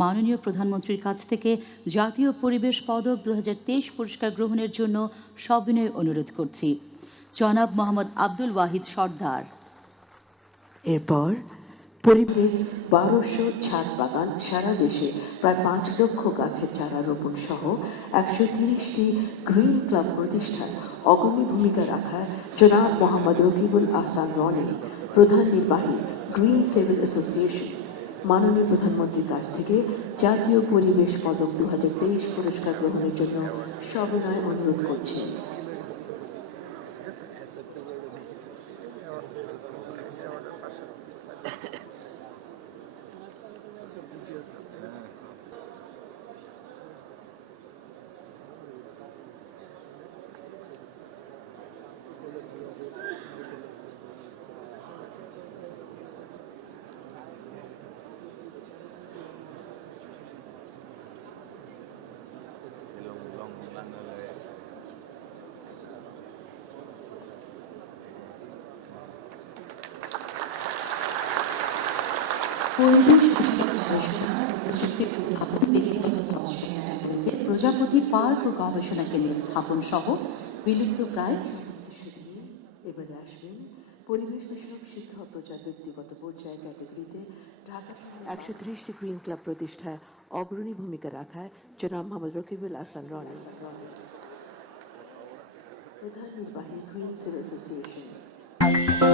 মাননীয় প্রধানমন্ত্রীর কাছ থেকে জাতীয় পরিবেশ পদক 2023 পুরস্কার গ্রহণের জন্য সবিনয় অনুরোধ করছি। জনাব মোহাম্মদ আব্দুল ওয়াহিদ সর্দার। এরপর পরিবেশ 1200 ছাদ বাগান সারা দেশে প্রায় 5 লক্ষ গাছের চারা রোপণ সহ 130টি গ্রিন ক্লাব প্রতিষ্ঠায় অগ্রণী ভূমিকা রাখায় জনাব মোহাম্মদ রকিবুল আহসান রনি, প্রধান নির্বাহী, গ্রিন সিভিল অ্যাসোসিয়েশন, মাননীয় প্রধানমন্ত্রীর কাছ থেকে জাতীয় পরিবেশ পদক 2023 পুরস্কার গ্রহণের জন্য সবিনয় অনুরোধ করছেন। প্রজাপতি পার্ক ও গবেষণা কেন্দ্র স্থাপন সহ বিলুপ্ত প্রায় এবারে আসবেন পরিবেশ বিষয়ক শিক্ষা প্রচার ব্যক্তিগত পর্যায়ে ক্যাটাগরিতে ঢাকা 130টি গ্রিন ক্লাব প্রতিষ্ঠায় অগ্রণী ভূমিকা রাখায় জনাব মোহাম্মদ রকিবুল আহসান রনি, প্রধান নির্বাহী, গ্রিন সিভিল অ্যাসোসিয়েশন।